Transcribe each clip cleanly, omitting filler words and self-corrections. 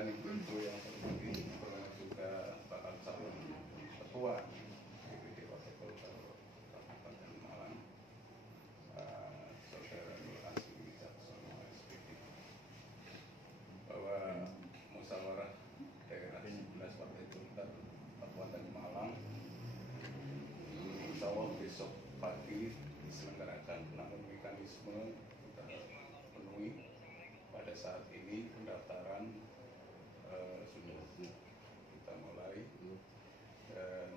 dan ibu-ibu yang terpilih, termasuk juga bakal calon ketua DPD Partai Golkar Kabupaten Malang, Saudara Nur Asli Wicaksono SPD, bahwa musyawarah daerah 11 Partai Golkar Kabupaten Malang insya Allah besok pagi diselenggarakan, namun mekanisme sudah penuhi. Pada saat ini pendaftaran sudah kita mulai, dan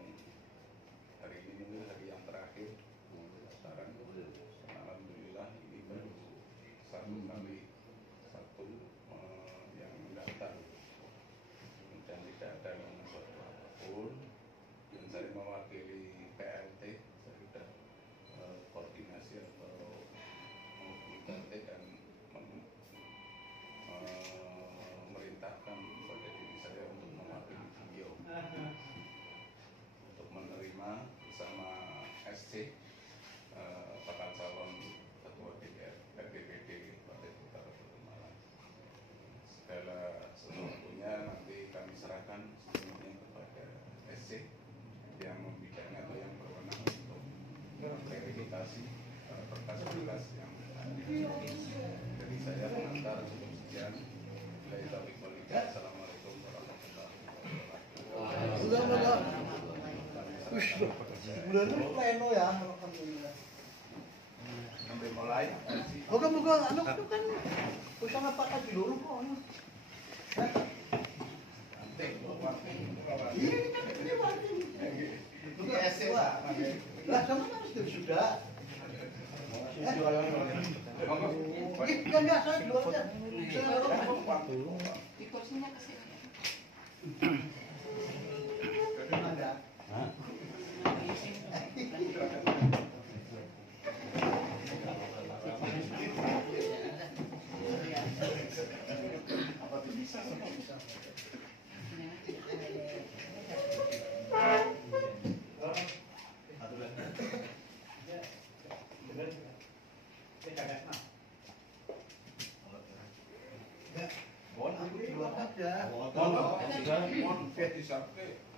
hari ini hari yang terakhir pendaftaran. Alhamdulillah ini baru satu yang mendaftar, dan tidak ada yang suatu apapun. Dan saya mewakili PLT, saya sudah koordinasi atau menghubungi PLT dan memerintahkan kepada diri saya untuk mewakili beliau untuk menerima bersama SC bakal calon ketua DPD Partai Golkar Kabupaten Malang. Segala sesuatunya nanti kami serahkan sepenuhnya kepada SC yang membidangi atau yang berwenang untuk verifikasi berkas-berkas yang ada. Jadi saya mengantar cukup sekian. Assalamualaikum warahmatullahi wabarakatuh. Bulan ini pleno ya, alhamdulillah. Sampai mulai. Moga-moga anak itu kan usaha pakai di luar kok. Iya, ini warting. Bukan SCA. Lah, sama harus sudah. Kan biasa dulu aja. Di kursinya ke sini. Ada.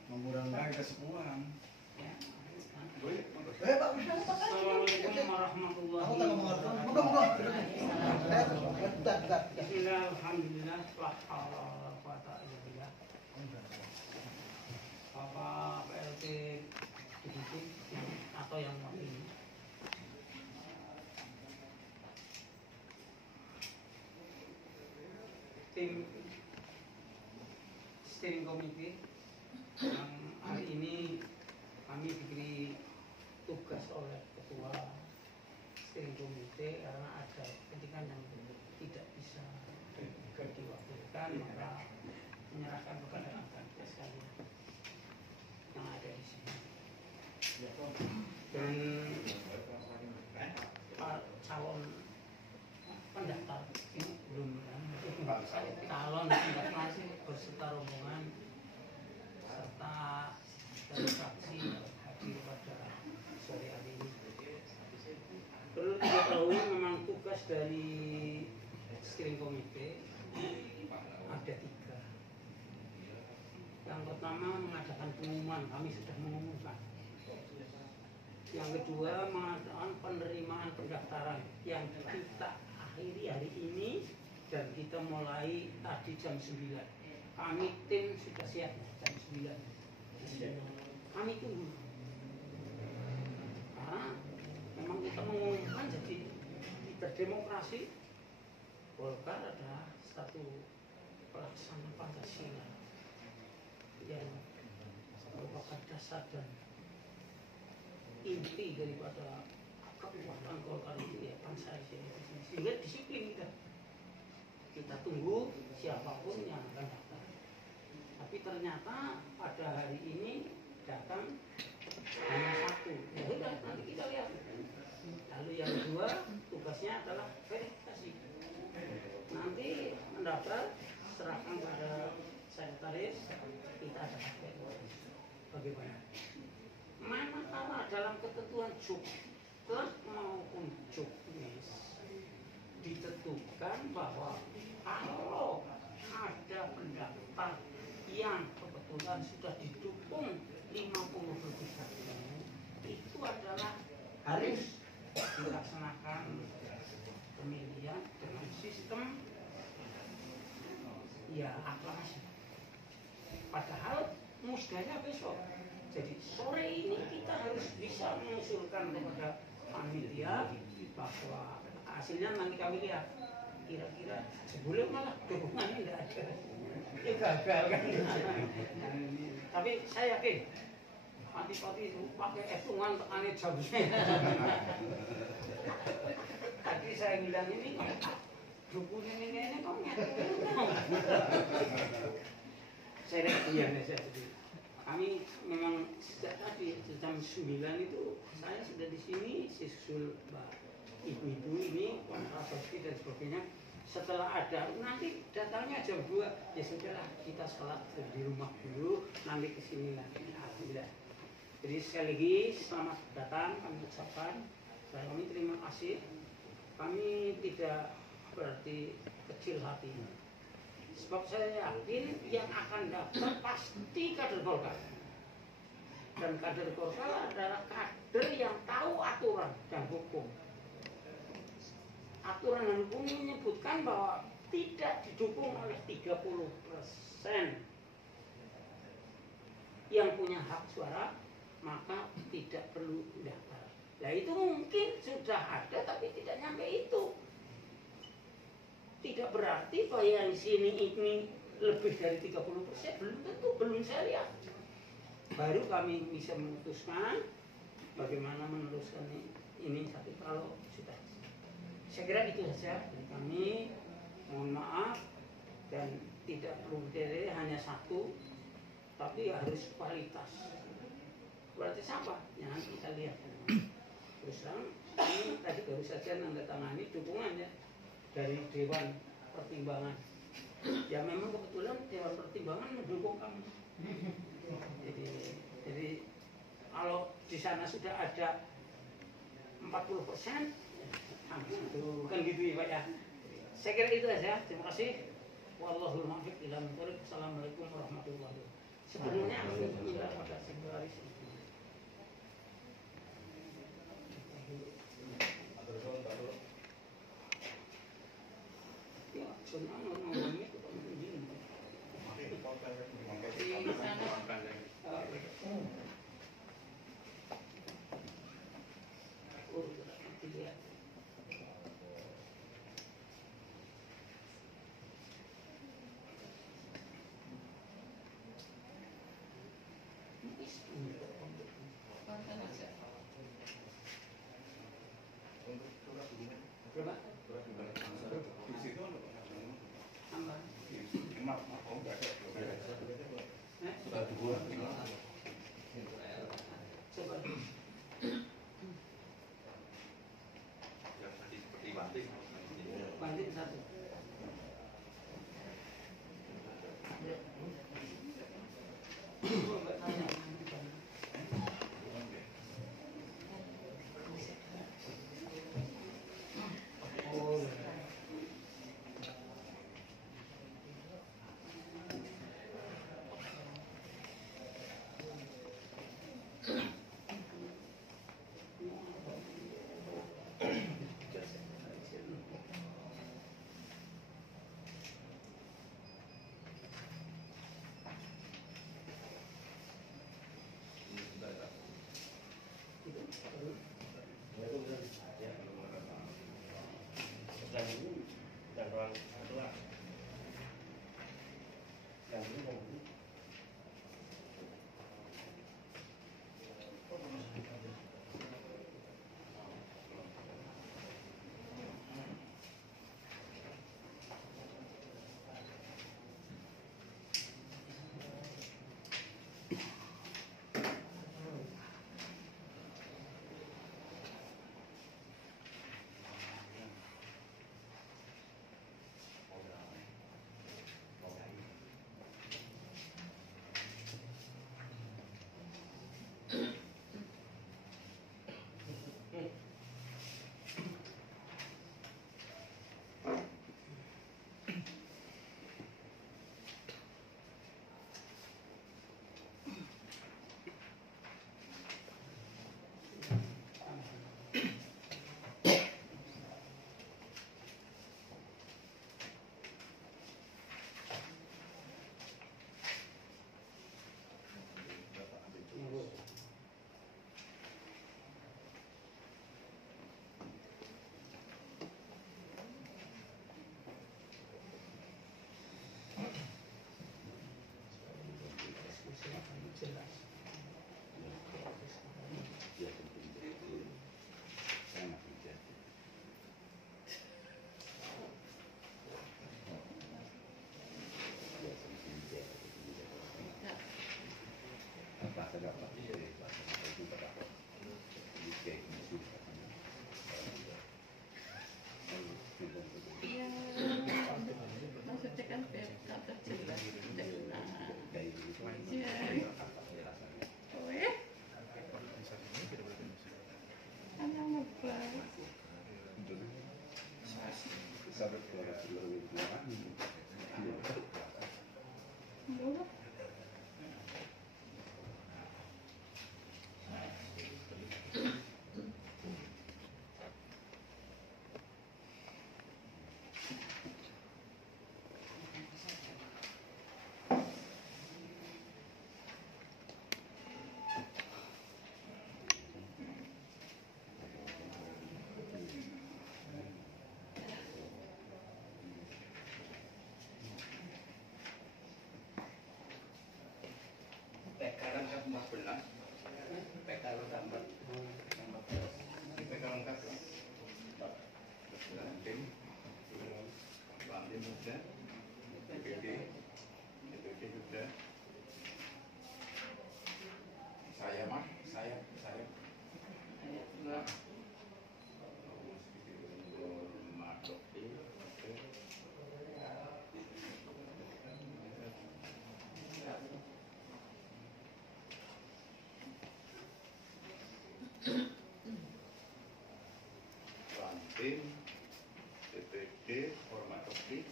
Mengurangi kesepuhan. Assalamualaikum warahmatullahi wabarakatuh. Bismillah, alhamdulillah, la haula wala quwata illa billah. Bapak PLT begitu atau yang ini. Tim steering committee yang hari ini kami diberi tugas oleh ketua steering committee karena ada ketika yang tidak bisa diwakilkan, maka menyerahkan kepada kita sekalian yang ada di sini. Dan calon pendaftar ini belum calon pendaftar beserta rombongan serta dari fraksi hadir pada sore hari ini. Perlu diketahui memang tugas dari steering committee ada 3. Yang pertama mengadakan pengumuman, kami sudah mengumumkan. Yang kedua mengadakan penerimaan pendaftaran yang kita akhiri hari ini dan kita mulai tadi jam 9. Kami tim sudah siap jam 9. Kami tunggu. Karena memang kita mengumumkan jadi berdemokrasi. Golkar adalah satu pelaksana Pancasila yang merupakan dasar dan inti daripada kekuatan Golkar itu ya Pancasila. Sehingga disiplin kita tunggu siapapun yang akan datang. Tapi ternyata pada hari ini datang hanya 1. Ya sudah, nanti kita lihat. Lalu yang kedua tugasnya adalah verifikasi. Nanti mendaftar serahkan pada sekretaris, kita ada bagaimana? Manakala dalam ketentuan Juklat maupun Juknis ditentukan bahwa kalau ada pendaftar yang kebetulan sudah didukung 50% itu adalah harus dilaksanakan pemilihan dengan sistem ya aklamasi. Padahal musdanya besok. Jadi sore ini kita harus bisa mengusulkan kepada panitia bahwa hasilnya nanti kami lihat. Kira-kira sebulan malah dukungannya tidak ada. Ya gagal kan. Tapi saya yakin Pati-pati itu pakai hitungan tekannya jamnya. Tadi saya bilang ini dukunnya ini kok ngitung. Saya lihat saya sedih. Kami memang sejak tadi jam 9 itu saya sudah di sini susul ibu-ibu ini kontrasepsi dan sebagainya. Setelah ada nanti datangnya jam 2 ya sudahlah kita sholat di rumah dulu nanti kesini lagi. Alhamdulillah. Jadi sekali lagi selamat datang kami ucapkan. Kami terima kasih. Kami tidak berarti kecil hati. Sebab saya yakin yang akan dapat pasti kader Golkar. Dan kader Golkar adalah kader yang tahu aturan dan hukum. Aturan dan hukum menyebutkan bahwa tidak didukung oleh 30% yang punya hak suara, maka tidak perlu daftar. Nah itu mungkin sudah ada tapi tidak nyampe itu. Tidak berarti bahwa yang sini ini lebih dari 30%, belum tentu, belum saya lihat. Baru kami bisa memutuskan bagaimana meneruskan ini satu kalau sudah. Saya kira itu saja dari kami. Mohon maaf dan tidak perlu kriteria hanya satu, tapi harus kualitas. Kualitas apa? Ya nanti kita lihat. Terus terang, ini tadi baru saja menandatangani dukungannya dari Dewan Pertimbangan. Ya memang kebetulan Dewan Pertimbangan mendukung kami. Jadi kalau di sana sudah ada 40%, bukan gitu ya Pak ya. Saya kira itu saja. Terima kasih. Wallahul muwaffiq ila thoriq. Assalamualaikum warahmatullahi wabarakatuh. Sebelumnya aku minta pada sekretaris. Ya, senang ngomongnya itu begini. Di sana. Berapa? Di situ PK lengkap. PK lengkap ya. Tim sudah, DPD sudah. Saya mas, saya. Tim DPD format optik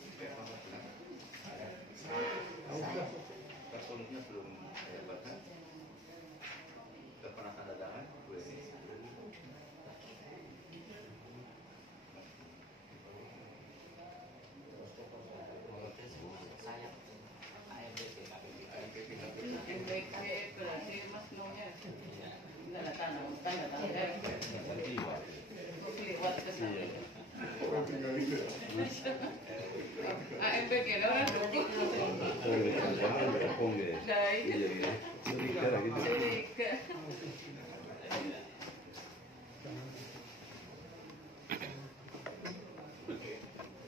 tertulisnya belum saya baca. Kita pernah tanda tangan gue ini. MBK berarti Mas maunya nggak tanda lewat ke sana. AMBK orang dulu. Curiga.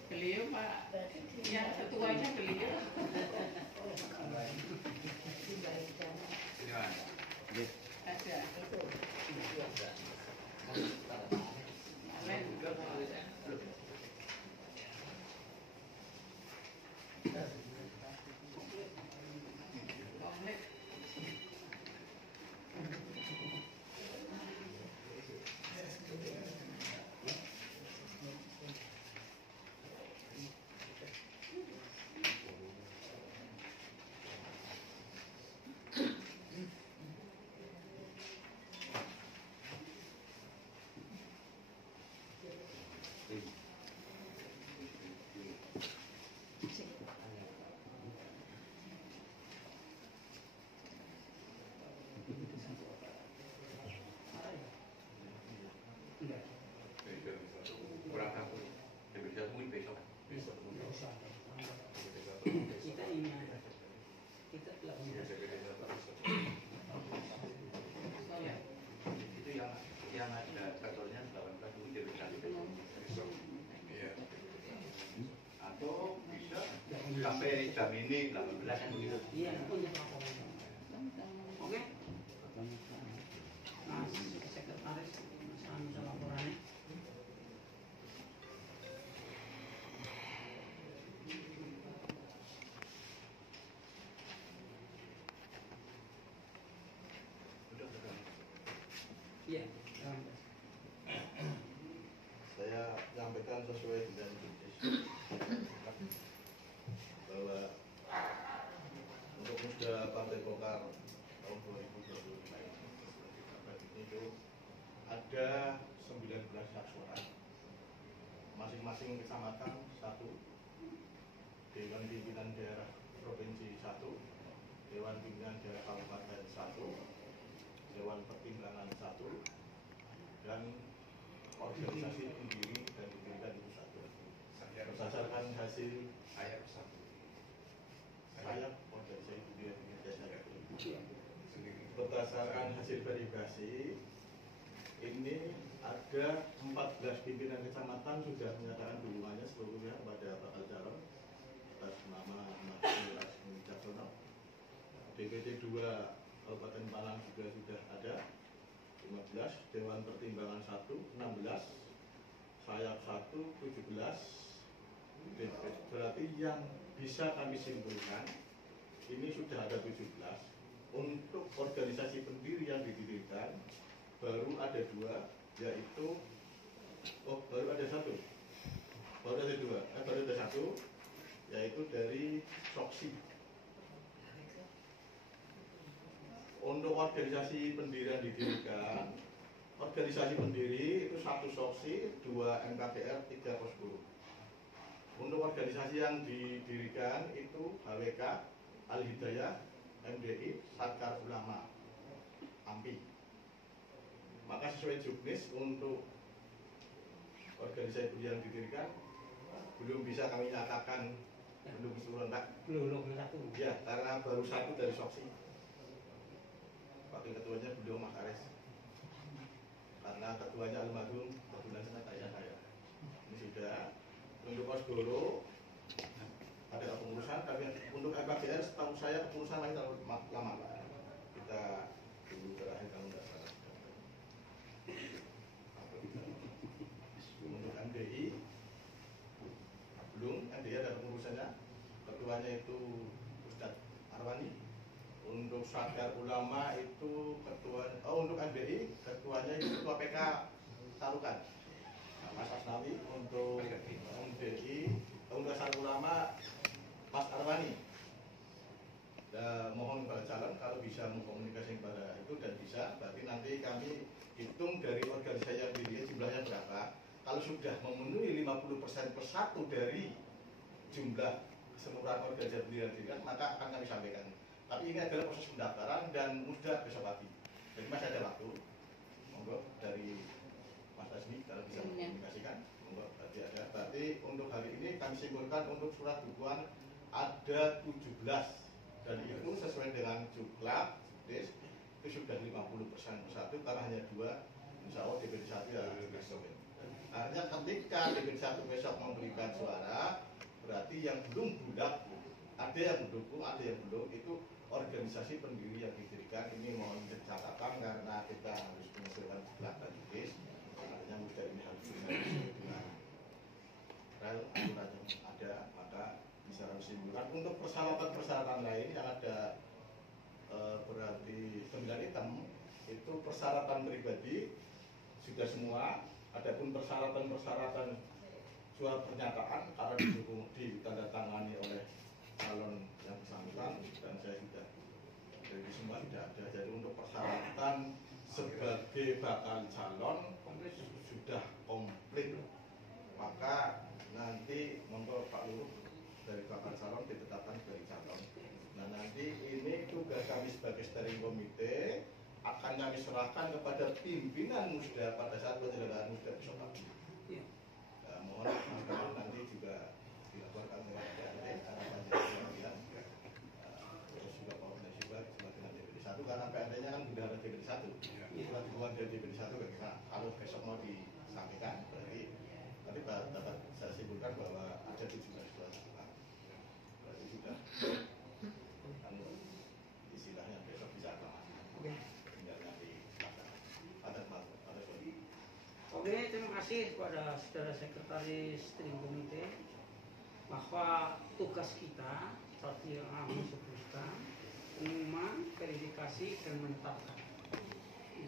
Beliau Pak, yang ketuanya beliau. Ada. Kurang satu, bisa mungkin besok. Kita ini kita telah Itu yang ada kantornya 18 mungkin bisa besok. Iya. Atau bisa sampai jam ini 18 kan begitu. iya punya laporan. Oke. Mas sekretaris bisa laporannya. Iya, Saya menyampaikan sesuai dengan judis bahwa untuk muda Partai Golkar tahun 2025 itu ada 19 hak suara, masing-masing kecamatan 1, Dewan Pimpinan Daerah Provinsi 1, Dewan Pimpinan Daerah Kabupaten 1, Dewan Pertimbangan 1, dan organisasi pendiri dan didirikan itu 1. Berdasarkan hasil Saya satu. saya organisasi pendiri dan didirikan iya. berdasarkan hasil verifikasi ini ada 14 pimpinan kecamatan sudah menyatakan dukungannya seluruhnya kepada bakal calon atas nama Mas Asmi Caksono. DPD 2 Kabupaten Malang juga sudah ada 15, Dewan Pertimbangan 1 16, Sayap 1 17. Berarti yang bisa kami simpulkan ini sudah ada 17. Untuk organisasi pendiri yang didirikan baru ada 2, yaitu baru ada 1, baru ada 2, baru ada 1, yaitu dari Soksi. Untuk organisasi pendiri yang didirikan, organisasi pendiri itu 1 Soksi, 2 MKTR, 3 Poskuru. Untuk organisasi yang didirikan itu HWK, Al-Hidayah, MDI, Satkar Ulama, AMPI. Maka sesuai juknis untuk organisasi yang didirikan belum bisa kami nyatakan belum keseluruhan Pak. Belum satu. Ya, karena baru 1 dari Soksi. Pak, wakil ketuanya beliau Mas Aris. Karena ketuanya almarhum kebetulan saya. Ini sudah untuk Osdoro ada kepengurusan, tapi untuk FKBR setahu saya kepengurusan lagi terlalu lama Pak. Kita dulu terakhir kalau nggak salah. Untuk MDI belum, MDI ada kepengurusannya. Ketuanya itu Ustadz Arwani. Untuk Sadar Ulama itu ketua, untuk MDI ketuanya itu ketua PK Tarukan. Mas Asnawi. Untuk MDI untuk Sadar Ulama Mas Arwani. Mohon kepada calon kalau bisa mengkomunikasi kepada itu dan bisa, berarti nanti kami hitung dari organisasi yang diri jumlahnya berapa. Kalau sudah memenuhi 50% per satu dari jumlah keseluruhan organisasi yang diri, maka akan kami sampaikan. Tapi ini adalah proses pendaftaran dan mudah besok pagi. Jadi masih ada waktu. Monggo dari Mas Asmi kalau bisa mengkomunikasikan. Monggo berarti ada. Berarti untuk hari ini kami simpulkan untuk surat dukungan ada 17 dan itu sesuai dengan Juklak itu sudah 50% bersatu karena hanya 2, insya Allah DPD 1 ya besok. Artinya ketika DPD 1 besok memberikan suara, berarti yang belum bulat, ada yang mendukung, ada yang belum, itu organisasi pendiri yang didirikan. Ini mohon catatan karena kita harus menyesuaikan Juklak dan DPD. Artinya mudah ini harus dengan rel aturan yang ada, maka bisa kesimpulan untuk persyaratan lain yang ada berarti 9 item itu persyaratan pribadi sudah semua. Adapun persyaratan surat pernyataan karena didukung ditandatangani oleh calon yang bersangkutan dan saya sudah dari semua tidak ada. Jadi untuk persyaratan sebagai bakal calon sudah komplit, maka nanti monggo Pak Luruh dari bakal calon ditetapkan sebagai calon. Nah nanti ini tugas kami sebagai steering komite akan kami serahkan kepada pimpinan musda pada saat penyelenggaraan musda besok pagi. Nah, mohon nanti juga dilaporkan oleh PRT harapan sekalian. Terus juga koordinasi juga dengan DPD 1 karena PRT-nya kan sudah ada DPD 1. Surat dukungan dari DPD 1 ke kita. Kalau besok mau disampaikan berarti nanti dapat saya simpulkan bahwa ada 17 surat dukungan. Berarti sudah kan istilahnya besok bisa aklamasi. Tinggal nanti pada Oke, terima kasih kepada saudara sekretaris steering komite bahwa tugas kita seperti yang kami sebutkan pengumuman, verifikasi dan menetapkan.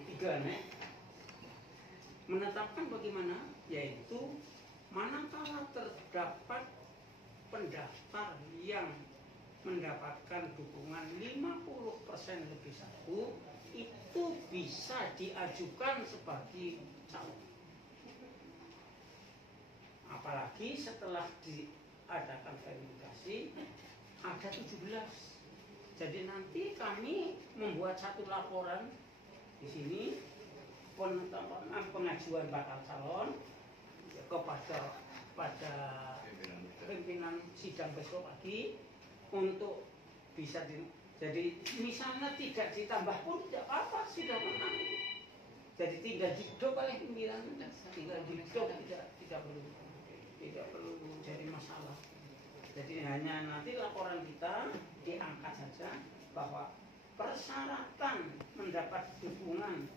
Tiga nih. Menetapkan bagaimana? Yaitu manakala terdapat pendaftar yang mendapatkan dukungan 50% lebih satu, itu bisa diajukan sebagai calon. Apalagi setelah diadakan verifikasi ada 17. Jadi nanti kami membuat satu laporan di sini pengajuan bakal calon kepada pimpinan sidang besok pagi untuk bisa jadi misalnya tidak ditambah pun tidak apa-apa, sudah menang. Jadi tinggal hidup oleh pimpinan, tinggal hidup tidak perlu jadi masalah. Jadi hanya nanti laporan kita diangkat saja bahwa persyaratan mendapat dukungan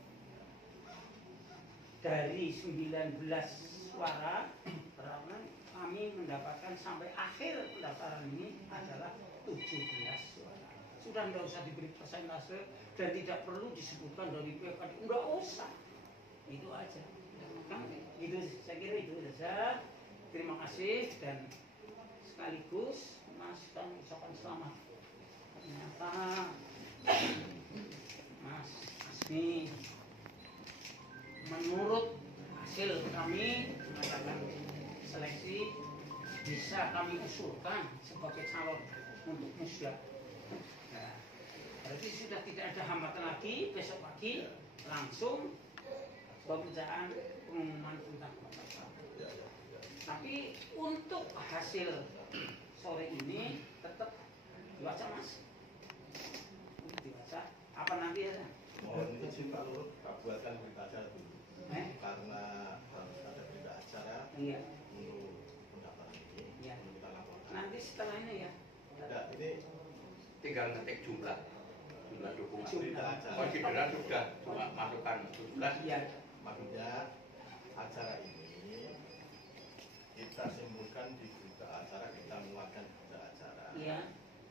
dari 19 suara karena kami mendapatkan sampai akhir pendaftaran ini adalah 17 suara. Sudah tidak usah diberi persentase dan tidak perlu disebutkan dari PKD, enggak usah. Itu aja. Kan itu saya kira itu saja. Terima kasih dan sekaligus Mas kami ucapkan selamat. Ternyata Mas Asmi menurut hasil kami mengatakan seleksi bisa kami usulkan sebagai calon untuk musda. Nah, berarti sudah tidak ada hambatan lagi, besok pagi langsung pembacaan pengumuman tentang pendaftaran. Tapi untuk hasil sore ini tetap dibaca Mas, dibaca apa nanti ya Mohon izin Pak Luhut, Pak buatkan berita acara dulu. Eh? Karena harus ada berita acara Iya. untuk pendaftaran ini, Iya. untuk kita laporkan. Nanti setelah ini ya. Tidak, ini Tinggal ngetik jumlah dukungan. berita acara. Konsideran sudah cuma masukkan 17. Iya. Maksudnya acara ini kita simpulkan di berita acara, kita muatkan berita acara. Iya.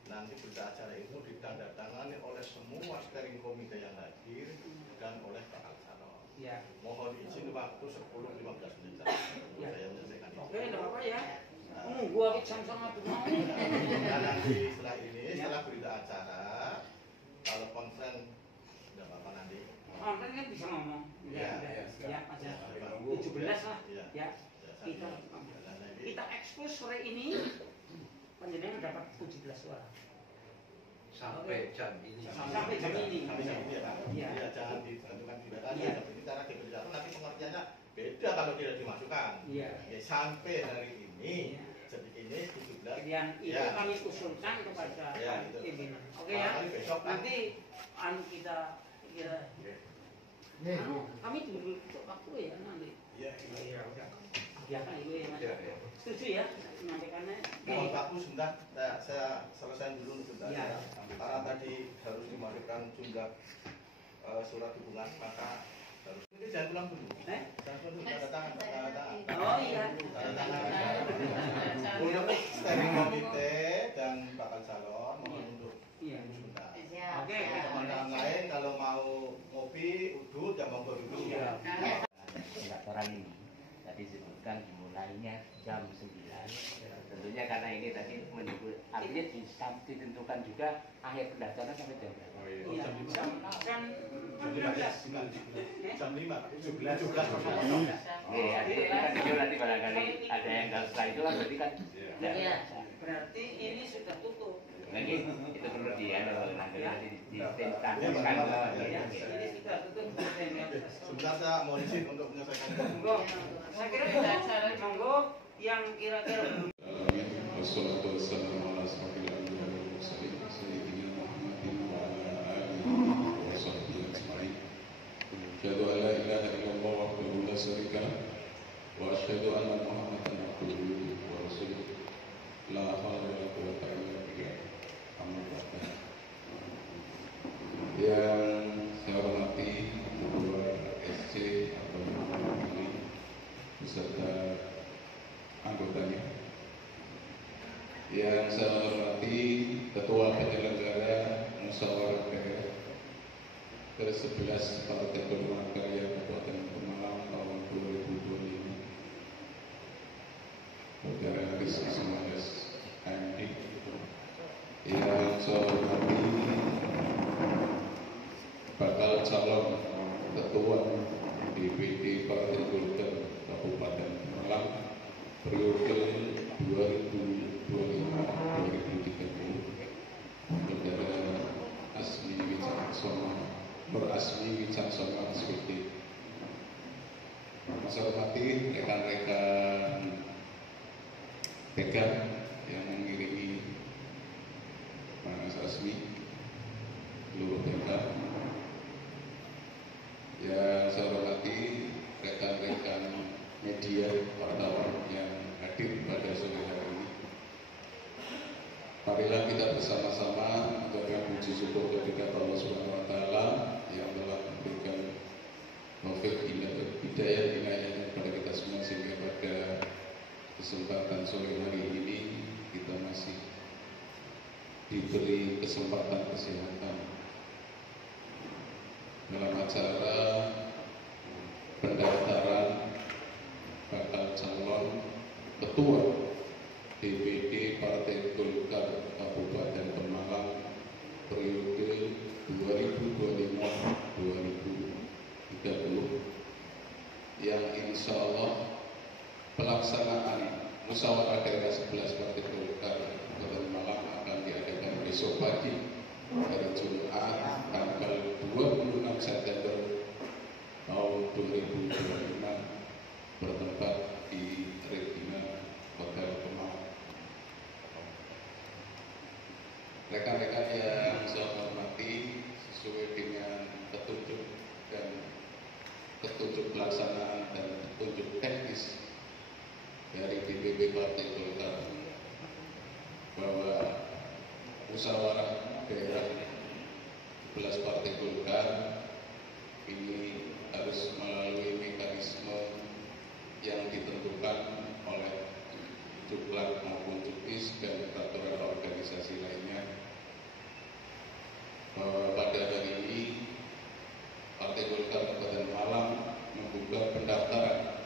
Nanti berita acara itu ditandatangani oleh semua steering komite yang hadir dan oleh bakal calon. Iya. Mohon izin waktu 10-15 menit. Ya. Saya menyelesaikan itu. Oke, enggak apa-apa ya. Gua jam sama tuh mau. Nah, nanti setelah ini, setelah berita acara, kalau konsen tidak apa-apa nanti. Konten kan bisa ngomong. Iya, Ya, iya. aja. Ya, 17 lah. Iya. Ya. Ya, Kita kita ekspos sore ini panjenengan dapat 17 suara. Sampai jam ini. Sampai jam ini. Sampai jam ini ya Pak. Iya. Ya, jangan ditentukan tidak tadi. Iya. Tapi ini cara diberitahu nanti pengertiannya beda kalau tidak dimasukkan. Iya. Ya, sampai hari ini, Iya. jadi ini 17. Yang itu Ya. kami usulkan kepada Ya, itu. pimpinan. Oke ya. Kali besok Pak. Nanti kita kira kami dulu waktu ya nanti. Iya. Ya kan itu ya Mas. Ya, ya. Setuju ya menyampaikannya. Mohon waktu sebentar, saya selesai dulu sebentar. Ya. Karena tadi harus dimasukkan jumlah surat dukungan, maka harus ini jangan pulang dulu. Jangan pulang dulu, tanda tangan, tanda tangan. Oh iya. Tanda tangan. Untuk steering komite dan bakal calon mohon untuk Iya. sebentar. Oke. Teman-teman lain kalau mau ngopi, udut, ya monggo dulu. Iya. Pendaftaran ini tadi disebutkan dimulainya jam 9. Tentunya karena ini tadi menyebut artinya ditentukan juga akhir pendaftaran sampai jam berapa. Iya. Jam 5, 17. Oke, artinya kan itu nanti barangkali ada yang nggak setelah itu kan berarti kan Iya. Berarti ini sudah tutup. lagi itu perlu nanti ditindak. Ya, ini sudah tutup. Sebentar saya mau izin untuk menyelesaikan. Monggo. Saya kira monggo yang kira-kira belum. Wassalatu wassalamu ala asrofil anbiya'i wal mursalin sayyidina Muhammadin wa ala alihi wa sahbihi ajma'in. Asyhadu an la ilaha illallah wahdahu la syarika lah wa asyhadu anna Muhammadan abduhu wa rasuluh. La haula wa la quwwata illa billah. Amma ba'du. Yang saya hormati Ketua SC atau ini beserta anggotanya. Yang saya hormati Ketua Penyelenggara Musyawarah Daerah ke-11 Partai Golongan Karya Kabupaten Pemalang tahun 2025, Saudara Rizky Sumadas MD. Yang saya hormati bakal calon Ketua DPD Partai Golkar Kabupaten Pemalang periode 2025-2030, Saudara Asmi Wicaksono, Nur Asmi Wicaksono SPT. Saya hormati rekan-rekan Tegar yang mengiringi Mas Asmi, seluruh Tegar. Ya, saya hormati rekan-rekan media wartawan yang hadir pada sore hari ini. Marilah kita bersama-sama mengucapkan puji syukur kepada Allah Subhanahu wa taala yang telah memberikan taufik hidayah inayahnya kepada kita semua sehingga pada kesempatan sore hari ini kita masih diberi kesempatan kesehatan dalam acara pendaftaran bakal calon Ketua DPD Partai Golkar Kabupaten Pemalang periode 2025-2030 yang insya Allah pelaksanaan musyawarah daerah 11 Partai Golkar Kabupaten Pemalang akan diadakan besok pagi hari Jumat tanggal 26 September tahun 2025 bertempat di Regina Hotel Pemalang. Rekan-rekan yang saya hormati, sesuai dengan petunjuk musyawarah daerah 11 Partai Golkar ini harus melalui mekanisme yang ditentukan oleh Juklak maupun Juknis dan peraturan organisasi lainnya. Pada hari ini Partai Golkar Kabupaten Malang membuka pendaftaran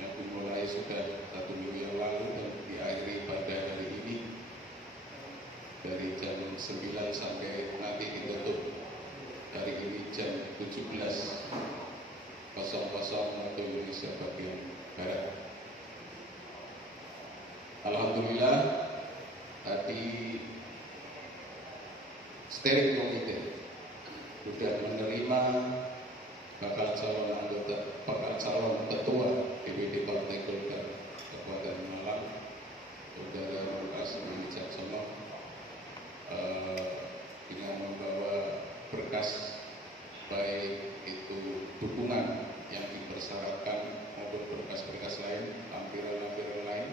yang dimulai sudah 1 minggu yang lalu dan diakhiri pada hari ini dari jam 9 sampai nanti ditutup hari ini jam 17.00 waktu Indonesia bagian Barat. Alhamdulillah tadi steering committee sudah menerima bakal calon ketua DPD Partai Golkar Kabupaten Malang, Saudara Lukas Wicaksono, dengan membawa berkas baik itu dukungan yang dipersyaratkan maupun berkas-berkas lain, lampiran-lampiran lain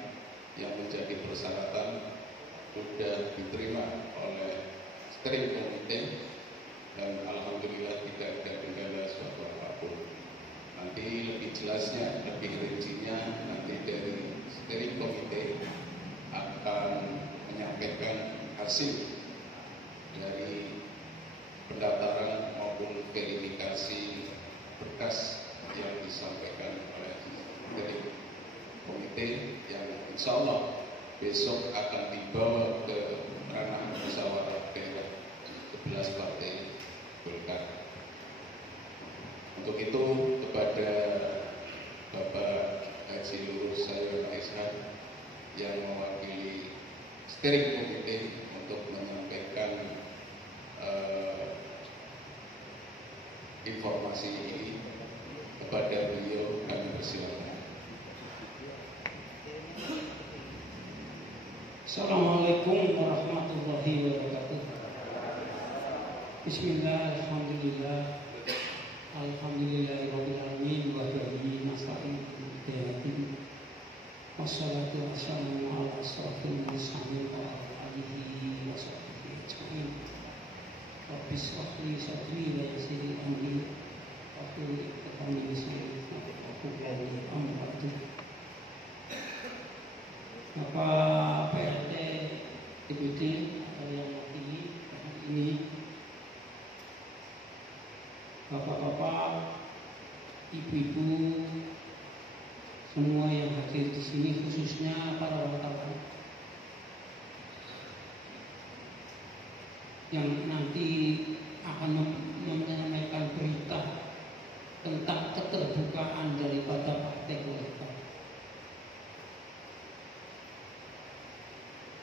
yang menjadi persyaratan sudah diterima oleh steering committee dan alhamdulillah tidak ada kendala suatu apapun. Nanti lebih jelasnya, lebih rincinya nanti dari steering committee akan menyampaikan hasil dari pendaftaran maupun verifikasi berkas yang disampaikan oleh steering committee yang insya Allah besok akan dibawa ke ranah musyawarah daerah 11 Partai Golkar. Untuk itu kepada Bapak Haji Lurus Sayur Ishak yang mewakili steering committee untuk menyampaikan informasi ini kepada beliau, kami persilakan. Assalamualaikum warahmatullahi wabarakatuh. Bismillah, alhamdulillah, alhamdulillahirabbil alamin wa bihi nasta'in bihi wassalatu wassalamu ala asrofil mursalin wa ala alihi wa sahbihi ajma'in. Rabbi shrah li sadri wa yassir li amri wahlul 'uqdatam min lisani yafqahu qawli. Amma ba'du. Bapak PRT DPD yang mewakili hari ini, bapak-bapak, ibu-ibu, semua yang hadir di sini, khususnya para wartawan yang nanti akan menyampaikan berita tentang keterbukaan daripada Partai Golkar.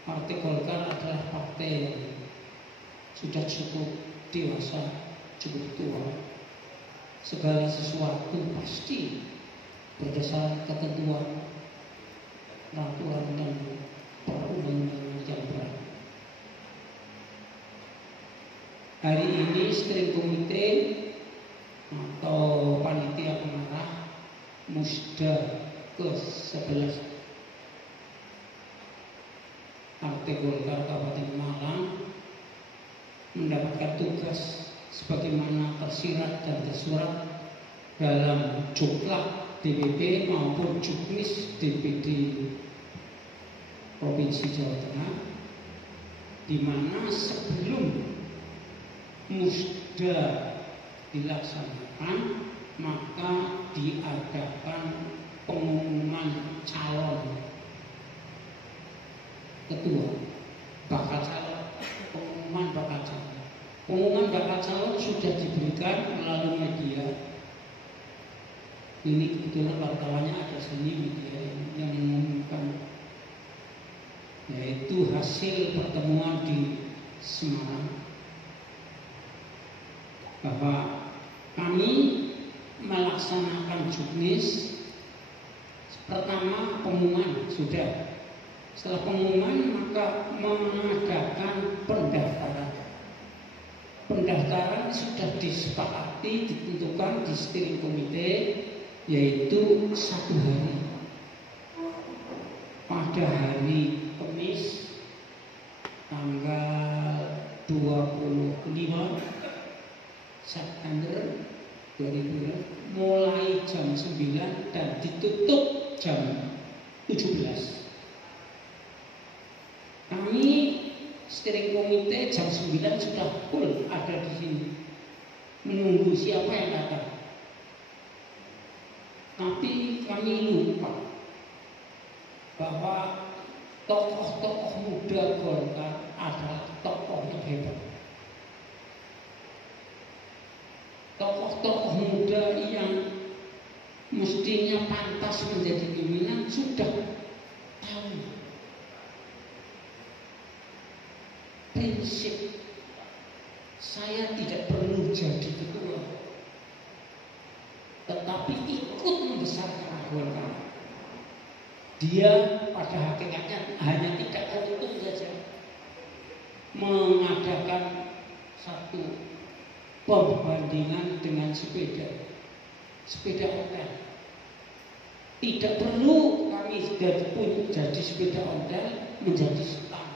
Partai Golkar adalah partai yang sudah cukup dewasa, cukup tua. Segala sesuatu pasti berdasarkan ketentuan, peraturan dan perundang-undangan yang berlaku. Hari ini steering committee atau panitia pengarah Musda ke-11 Partai Golkar Kabupaten Malang mendapatkan tugas sebagaimana tersirat dan tersurat dalam Juklak DPD maupun Juknis DPD Provinsi Jawa Tengah, di mana sebelum musda dilaksanakan maka diadakan pengumuman calon ketua, bakal calon, pengumuman bakal calon. Pengumuman bakal calon sudah diberikan melalui media. Ini kebetulan wartawannya ada seni media yang mengumumkan, yaitu hasil pertemuan di Semarang, bahwa kami melaksanakan juknis. Pertama pengumuman sudah. Setelah pengumuman maka mengadakan pendaftaran. Pendaftaran sudah disepakati, ditentukan di steering committee, yaitu 1 hari. Pada hari Kamis tanggal dan ditutup jam 17. Kami steering komite jam 9 sudah full ada di sini menunggu siapa yang datang. Tapi kami lupa bahwa tokoh-tokoh muda Golkar adalah tokoh yang hebat. Tokoh-tokoh muda yang mestinya pantas menjadi pimpinan sudah tahu prinsip saya tidak perlu jadi ketua, tetapi ikut membesarkan Golkar. Dia pada hakikatnya hanya tidak untung saja mengadakan satu perbandingan dengan sepeda ontel. Tidak perlu kami jadi sepeda ontel menjadi stang,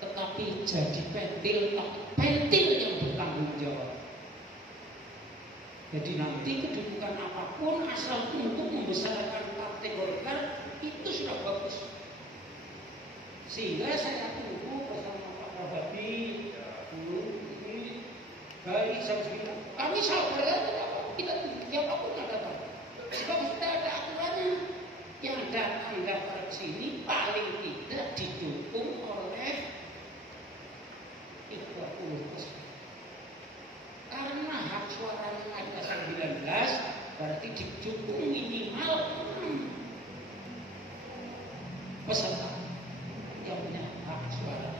tetapi jadi pentil yang bertanggung jawab. Jadi nanti kedudukan apapun asal untuk membesarkan partai Golkar itu sudah bagus. Sehingga saya tunggu bersama Pak Rababi ini dari jam 9. Kami sabar kita siapapun yang datang. Sebab sudah ada aturannya. Yang datang daftar ke sini paling tidak didukung oleh 30%. Karena hak suaranya ada 19, berarti didukung minimal peserta yang punya hak suara.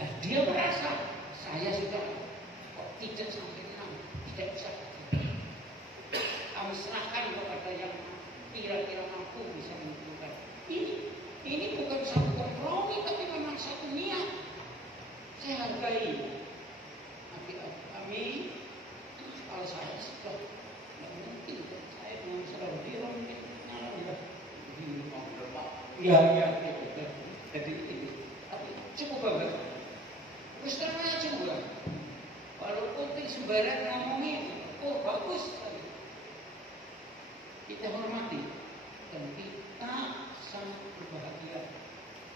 Nah dia merasa saya sudah kok tidak sampai 6, tidak bisa. Kamu serahkan kepada yang kira-kira mampu bisa menentukan. Ini bukan satu kompromi, tapi memang satu niat. Saya hargai. Kami, kalau saya sudah tidak mungkin, saya dengan saudara dia ya, jadi ini. Tapi cukup banget. Terus terang aja bukan. Walaupun sembarang ngomongin, oh bagus. Kita hormati dan kita sangat berbahagia.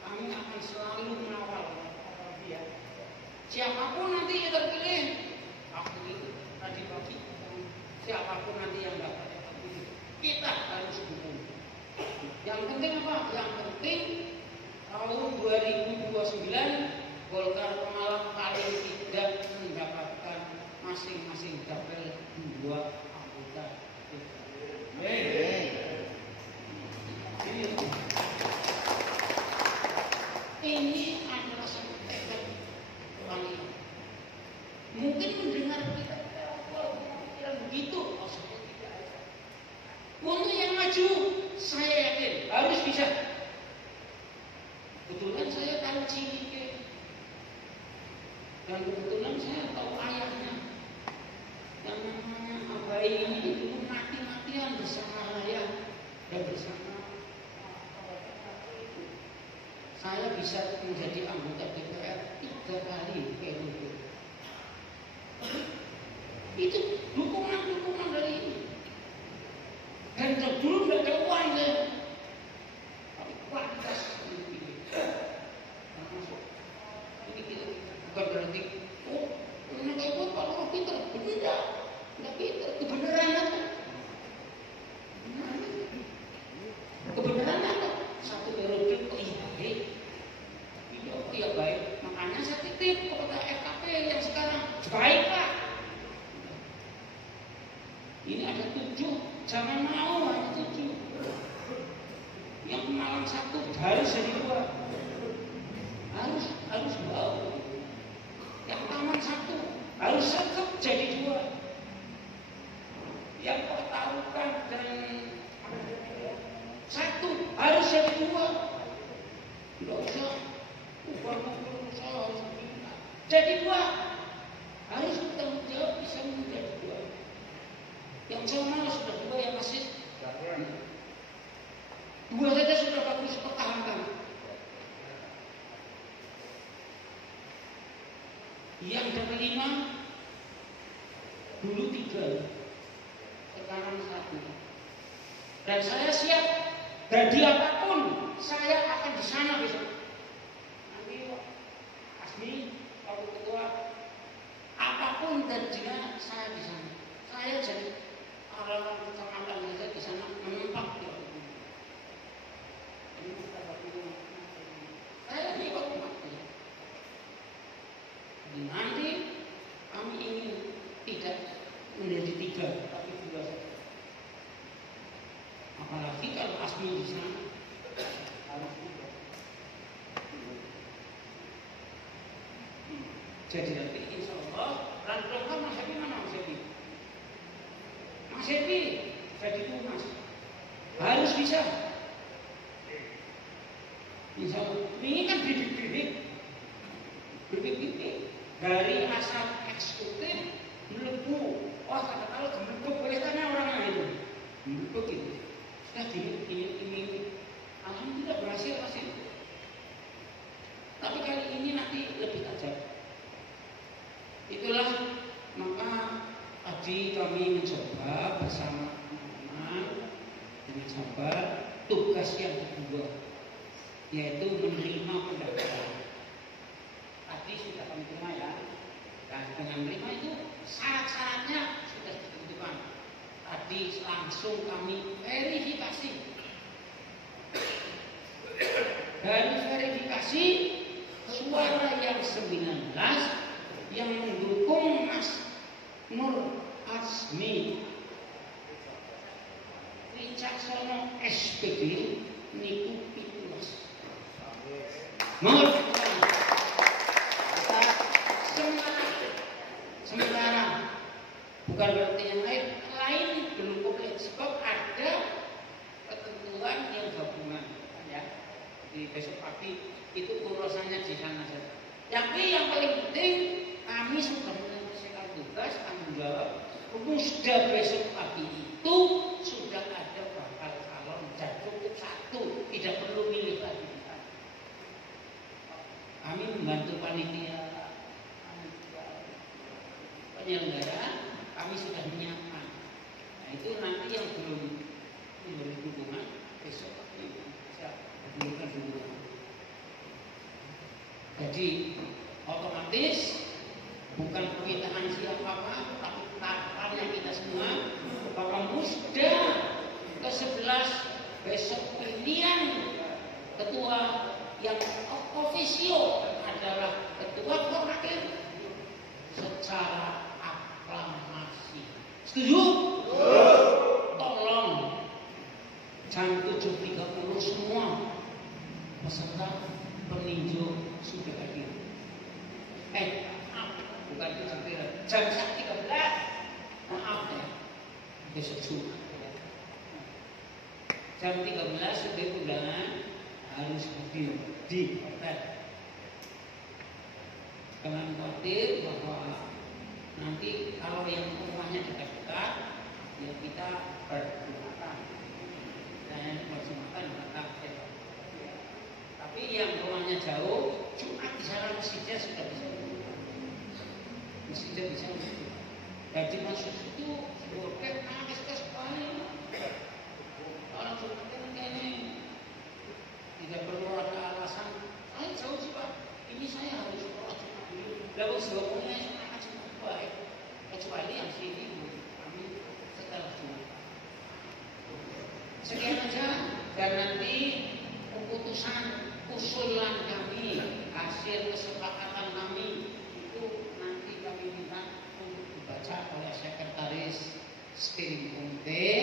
Kami akan selalu mengawal dia. Siapapun nanti yang terpilih, aku itu tadi pagi, siapapun nanti yang dapat kita harus dukung. Yang penting apa? Yang penting tahun 2029 Golkar Pemalang paling tidak mendapatkan masing-masing dapil 2 anggota. Ini adalah satu tekad wanita. Mungkin mendengar kita begitu, maksudnya tidak ada. Untuk yang maju, saya yakin harus bisa. Kebetulan saya tahu Cinike, dan kebetulan saya tahu ayahnya. Yang namanya Abai ini dulu mati-matian bersama ayah dan bersama saya bisa menjadi anggota DPR 3 kali periode. Itu dukungan dari ini. Dan dulu tidak ada uang ya. Tapi kualitas ini. Ini kita bukan berarti ini kayak buat Pak Lurah pinter. Tidak pinter. Kebenaran apa? Kebenaran apa? Satu periode kok iya baik. Iya baik. Makanya saya titip kepada FKP yang sekarang baiklah. Ini ada 7, jangan mau hanya 7. Yang Pemalang 1 harus jadi 2. Harus 2. Yang Taman 1 harus tetap jadi 2. Yang Pertarukan dan 1 harus jadi 2. Tidak usah ubah-ubah harus jadi 2. Harus bertanggung jawab bisa menjadi 2. Yang sama sudah 2 yang masih 2 saja sudah bagus, pertahankan. Yang dapat 5 dulu 3, sekarang 1. Dan saya siap jadi apapun, saya akan di sana besok. Nanti Asmi, kalau ketua, apapun terjadi saya di sana. Saya jadi orang terkenal saja di sana menempah. Saya ikut tempatnya. Nanti kami ingin tidak menjadi 3 tapi 2 saja. Apalagi kalau Asmi di sana harus 3. Jadi nanti insya Allah pelan-pelan Mas Epi mana Mas Epi? Mas Epi jadi tunas harus bisa. Insya Allah ini kan bibit-bibit dari asal eksekutif melebu. Wah kata-kata gemblebuk boleh tanya orang lain itu gemblebuk itu. Sudah ini alhamdulillah berhasil masih. Tapi kali ini nanti lebih tajam. Itulah maka tadi kami mencoba bersama teman-teman dengan sabar tugas yang kedua, yaitu menerima pendaftaran. Tadi sudah kami terima ya. Dan dengan menerima itu syarat-syaratnya sudah ditentukan. Tadi langsung kami verifikasi. Dari verifikasi suara yang 19 yang mendukung Mas Nur Asmi Wicaksono SPD niku 17. Mohon sementara bukan berarti yang lain belum komplit sebab ada ketentuan yang gabungan ya. Di besok pagi itu urusannya di sana saja. Tapi yang paling penting kami sudah menyelesaikan tugas tanggung jawab. Musda besok pagi itu sudah ada bakal calon dan cukup 1, tidak perlu milih lagi. Kami membantu panitia penyelenggara, kami sudah menyiapkan. Nah itu nanti yang belum memberi dukungan besok bisa memberikan dukungan. Jadi otomatis bukan permintaan siapa-apa, tapi tahapannya kita semua bahwa Musda ke-11 besok pilihan ketua yang ofisio adalah ketua Fornaker secara aklamasi. Setuju? Tolong jam 7.30 semua peserta peninjau sudah hadir. Bukan jam 13. Maaf ya. Besok Jumat. Jam 13 sudah undangan harus hadir di hotel. Jangan khawatir bahwa nanti kalau yang rumahnya dekat-dekat ya kita berjumatan dan berjumatan berkafir. Tapi yang rumahnya jauh Jumat di sana masjidnya sudah bisa. Masjidnya bisa. Jadi masuk itu boleh nangis ke sekali. Orang Jumatnya ini tidak perlu ada alasan. Saya jauh sih Pak. Ini saya harus sekolah Jumat dulu. Lalu sebelumnya saya Jumat baik. Kecuali yang sini kami setelah Jumat. Sekian aja dan nanti keputusan usulan kami, hasil kesepakatan kami itu nanti kami minta untuk dibaca oleh sekretaris steering committee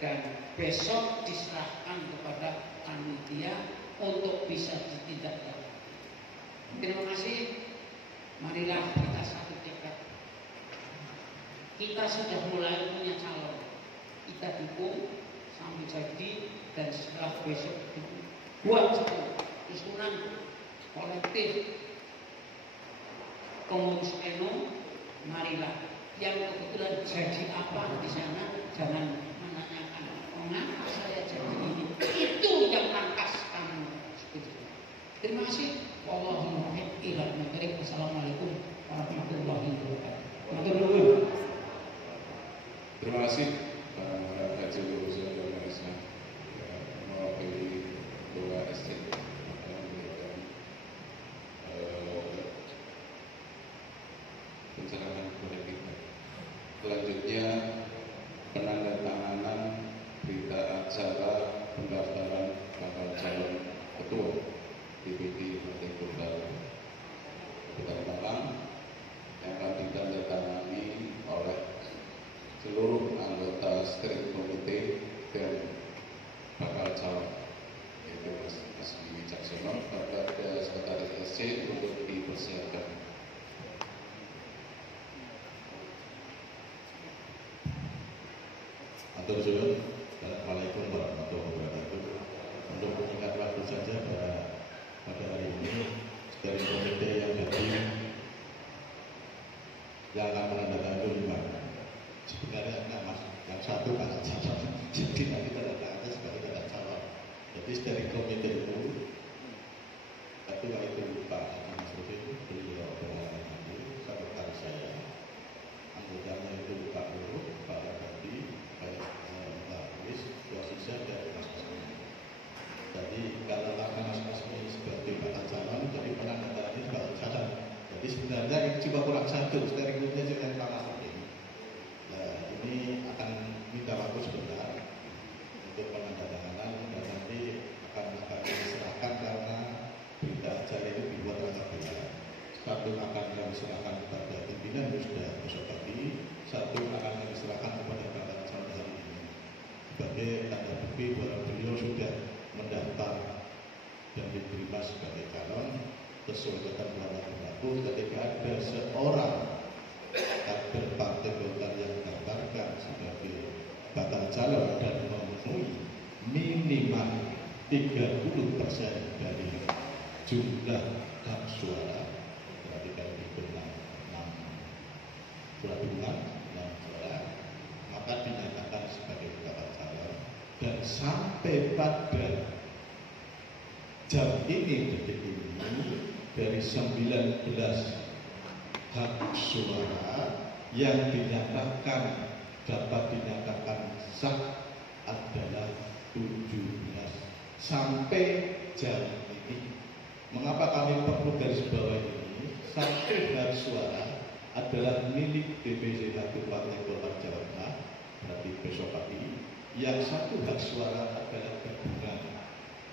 dan besok diserahkan kepada panitia untuk bisa ditindaklanjuti. Terima kasih. Marilah kita satu tekad. Kita sudah mulai punya calon. Kita dukung sampai jadi dan setelah besok itu buat usulan kolektif pengurus NU. Marilah yang kebetulan jadi apa di sana jangan menanyakan mengapa saya jadi ini. Itu yang pangkas kamu. Terima kasih. Wallahul muwaffiq ila aqwamit. Wassalamualaikum warahmatullahi wabarakatuh. Terima kasih Pak Haji Lurus dan acara pendaftaran bakal calon ketua DPD Partai Golkar Kota Malang yang akan ditandatangani oleh seluruh anggota steering komite dan bakal calon, yaitu Mas Asmi Wicaksono kepada Sekretaris SC untuk dipersiapkan. Atur suwun. Assalamualaikum warahmatullahi wabarakatuh. Untuk menyingkat waktu saja pada hari ini dari komite yang akan menandatangani 5. Sebenarnya enggak mas, yang satu bakal calon. Jadi nanti tanda sebagai bakal calon. Jadi dari komite itu ketua itu Pak Mas Rufin, beliau berhalangan nanti sekretaris saya, anggotanya itu Pak Luruk, Pak Radadi, Pak Luis, Wasisa dan Mas Asmi. Jadi kalau Mas Asmi sebagai bakal calon, jadi penandatangan ini bakal calon. Jadi sebenarnya ini cuma kurang satu, steering committee yang Pak Mas Rufin. Nah, ini akan minta waktu sebentar untuk penandatanganan dan nanti akan diserahkan karena berita acara itu dibuat tanggal bulan. Satu akan kami serahkan kepada pimpinan sudah besok pagi, satu akan kami serahkan kepada bakal calon hari ini sebagai tanda bukti bahwa beliau sudah mendaftar dan diterima sebagai calon sesuai ketentuan yang berlaku. Ketika ada seorang kader Partai Golkar yang mendaftarkan sebagai bakal calon dan memenuhi minimal 30% dari jumlah hak suara, berarti kalau dihitung 6 surat dukungan 6 suara, maka dinyatakan sebagai bakal calon. Dan sampai pada jam ini, detik ini, dari 19 hak suara yang dinyatakan dapat dinyatakan sah adalah 17 sampai jam ini. Mengapa kami perlu garis bawah ini? Satu hak suara adalah milik DPC 1 Partai Golkar Jawa Tengah, berarti besok pagi. Yang satu hak suara adalah gabungan,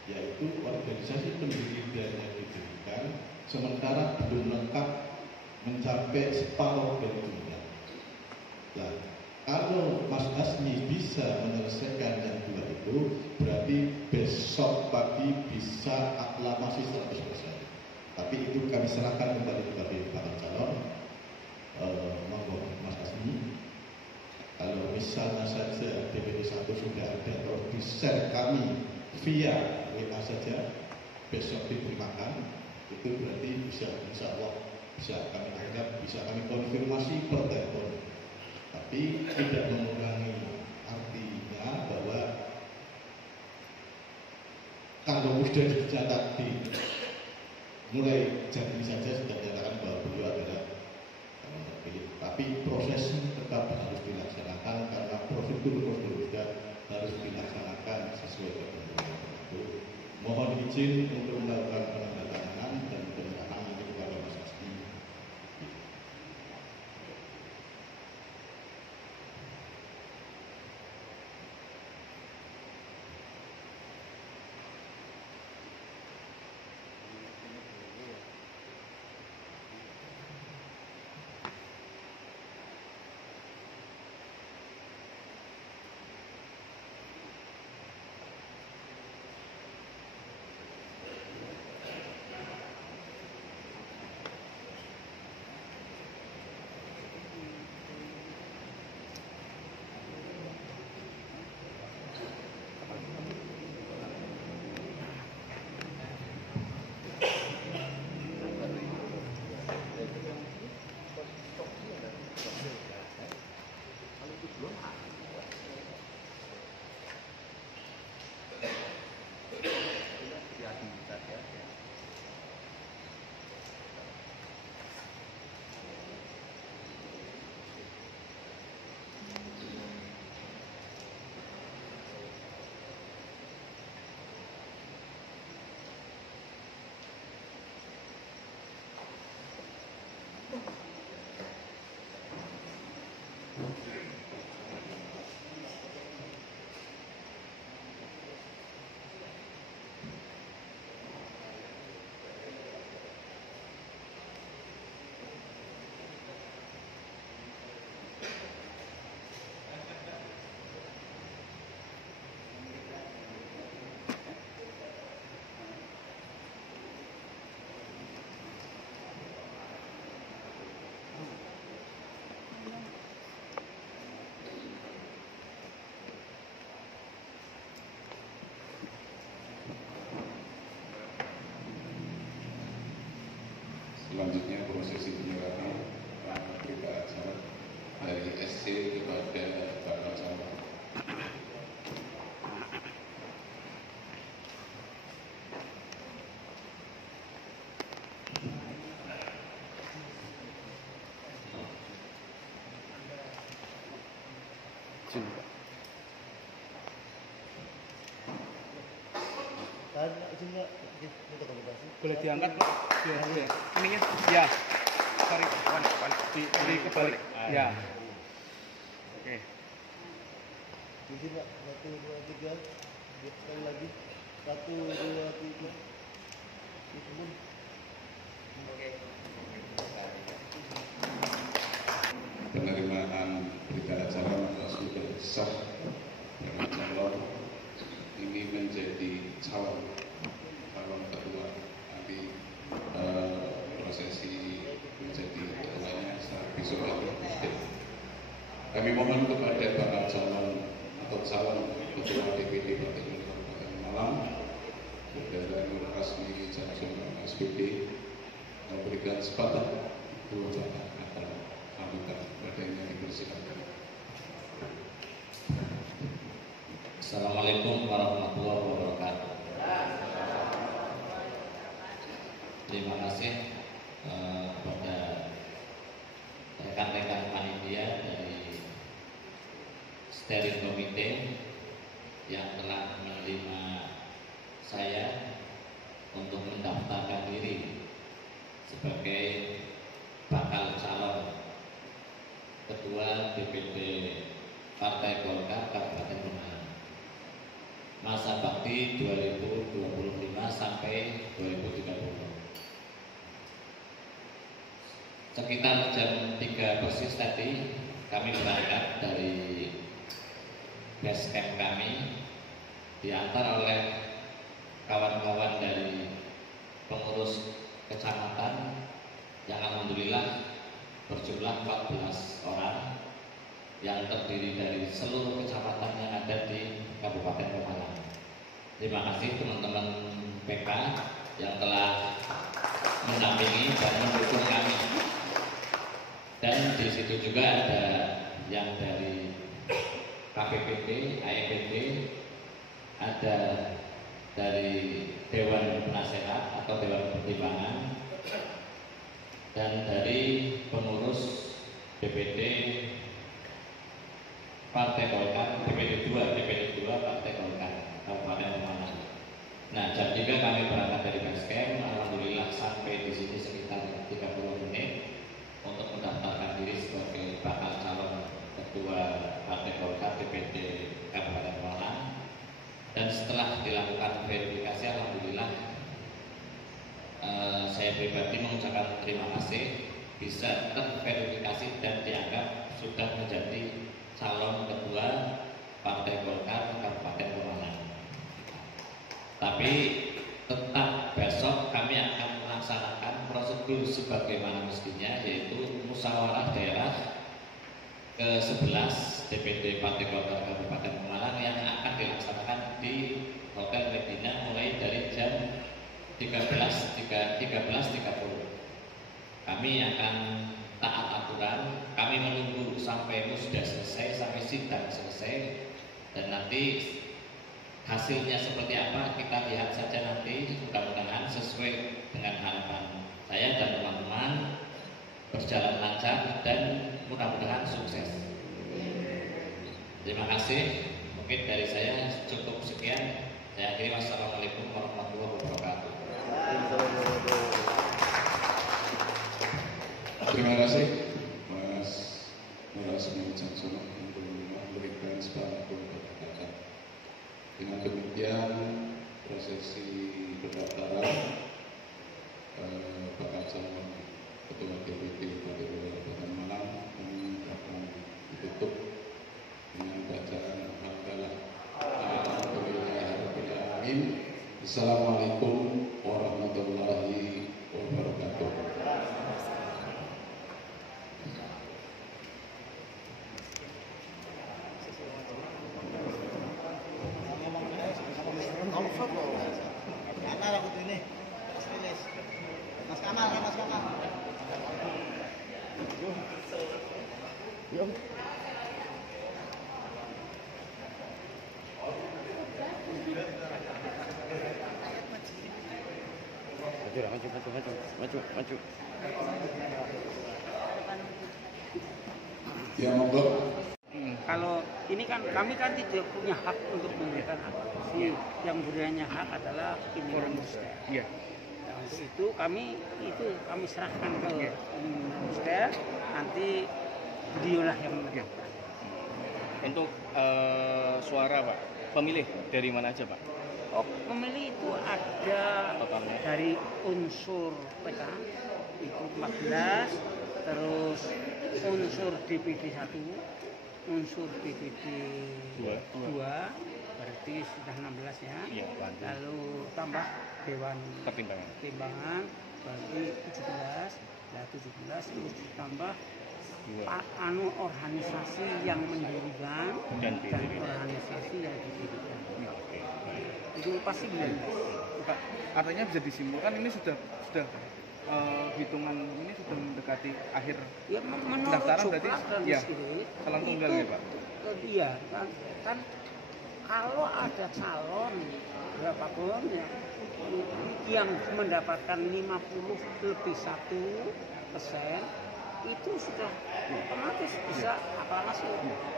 yaitu organisasi pendiri dan yang didirikan, sementara belum lengkap mencapai separuh dari jumlah. Nah, kalau Mas Asmi bisa menyelesaikan yang dua itu, berarti besok pagi bisa aklamasi 100%. Tapi itu kami serahkan kembali kepada bakal calon. Monggo Mas Asmi. Kalau misalnya saja DPD 1 sudah ada atau di-share kami via WA saja, besok diterimakan, itu berarti bisa, insya Allah bisa kami anggap, bisa kami konfirmasi per telepon. Tapi tidak mengurangi artinya bahwa kalau sudah dicatat di mulai jam ini saja sudah dinyatakan bahwa beliau adalah terpilih. Tapi prosesnya tetap harus dilaksanakan karena prosedur juga harus dilaksanakan sesuai ketentuan itu. Mohon izin untuk melakukan penandatanganan dan penyerahan nanti kepada Mas Asmi. selanjutnya prosesi penyerahan berita acara dari SC kepada bakal calon. Boleh diangkat Pak? Ya. Ininya ya. Sorry, di kebalik. Ya. Oke. Izin Pak, 1, 2, 3. Sekali lagi. 1, 2, 3. Itu pun. Oke. Penerimaan berita acara maka sudah sah dengan calon ini menjadi calon ketua. Nanti prosesi menjadi ketuanya saat besok hari. Kami mohon kepada bakal calon atau calon ketua DPD Partai Golkar Kabupaten Malang, Saudara Nur Rasmi Jansono SPD, memberikan sepatah dua patah atau sambutan kepadanya, dipersilakan. Assalamualaikum warahmatullahi wabarakatuh. Terima kasih kepada rekan-rekan panitia dari steering committee yang telah menerima saya untuk mendaftarkan diri sebagai bakal calon ketua DPD Partai Golkar Kabupaten Malang masa bakti 2025 sampai 2030. Sekitar jam 3 persis tadi kami berangkat dari base camp kami, diantar oleh kawan-kawan dari pengurus kecamatan yang alhamdulillah berjumlah 14 orang yang terdiri dari seluruh kecamatan yang ada di Kabupaten Malang. Terima kasih teman-teman PK yang telah mendampingi dan mendukung kami. Dan di situ juga ada yang dari KPPD, AEPD, ada dari Dewan Penasehat atau Dewan Pertimbangan, dan dari pengurus DPD Partai Golkar, DPD 2 Partai Golkar Kabupaten Malang. Nah, jam 3 kami berangkat dari base camp. Alhamdulillah sampai di sini sekitar 30 menit untuk mendaftarkan diri sebagai bakal calon ketua Partai Golkar DPD Kabupaten Malang. Dan setelah dilakukan verifikasi, alhamdulillah saya pribadi mengucapkan terima kasih bisa terverifikasi dan dianggap sudah menjadi calon ketua Partai Golkar Kabupaten Malang. Tapi tetap besok kami akan melaksanakan prosedur sebagaimana mestinya, yaitu musyawarah daerah ke-11 DPD Partai Golkar Kabupaten Malang yang akan dilaksanakan di Hotel Medina mulai dari jam 13.30. Kami akan taat aturan, kami menunggu sampai musda selesai, sampai sidang selesai, dan nanti hasilnya seperti apa kita lihat saja nanti. Mudah-mudahan sesuai dengan harapan saya dan teman-teman berjalan lancar dan mudah-mudahan sukses. Terima kasih. Mungkin dari saya cukup sekian. Saya akhiri. Wassalamualaikum warahmatullahi wabarakatuh. Terima kasih Mas Nur Rasmi Jansono untuk memberikan sepatah kata. Dengan demikian prosesi pendaftaran bakal calon ketua DPD Partai Golkar Kabupaten Malang ini akan ditutup dengan bacaan alhamdulillah. Alhamdulillahirabbil alamin. Assalamualaikum warahmatullahi wabarakatuh. Mana rambut ini? Mas Kamal. Yo. Maju. Ya monggo. Kalau ini kan kami kan tidak punya hak untuk memberikan aplikasi. Yang punya hak adalah pimpinan Musda. Iya. Nah, untuk itu kami serahkan ke Musda. Nanti beliaulah yang menentukan. Untuk suara Pak, pemilih dari mana aja Pak? Oh, pemilih itu ada Totalnya? dari unsur PK itu 14, terus unsur DPD 1, unsur DPD 2, berarti sudah 16 ya. Iya, lalu tambah Dewan Pertimbangan berarti 17, nah 17 terus ditambah organisasi yang mendirikan dan organisasi yang didirikan. Itu pasti bilang. Artinya bisa disimpulkan ini sudah hitungan ini sudah mendekati akhir ya, pendaftaran berarti ya calon tunggal ya Pak. Iya kan kalau ada calon berapapun ya, yang mendapatkan 50 lebih 1% itu sudah otomatis bisa aklamasi.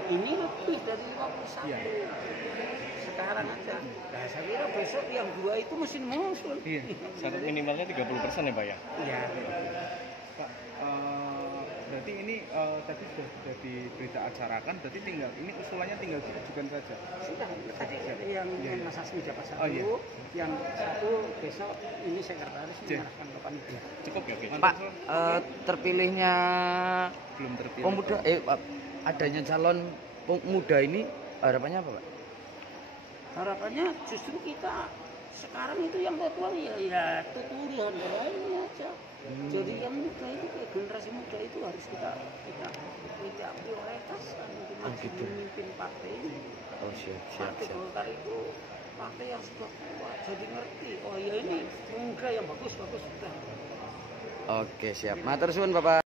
Ini lebih dari 51. Iya. Sekarang aja. Nah, saya kira besok yang 2 itu mesti muncul. Iya. Syarat minimalnya 30% ya Pak ya. Iya. Pak, berarti ini tadi sudah di berita acarakan, berarti tinggal ini usulannya tinggal diajukan saja. Sudah tadi yang Mas Asmi dapat 1, iya. yang 1 besok ini sekretaris menyerahkan ke panitia. Cukup ya, oke. Pak, terpilihnya belum terpilih. pemuda adanya calon pemuda ini harapannya apa, Pak? Harapannya justru kita sekarang itu yang tua ya tuturan lainnya aja. Jadi yang muda itu kayak generasi muda itu harus kita prioritaskan untuk memimpin partai ini. Oh siap. Partai Golkar itu partai yang sudah kuat, jadi ngerti. Oh ya ini muda yang bagus sudah. Oke siap. Matur suwun Bapak.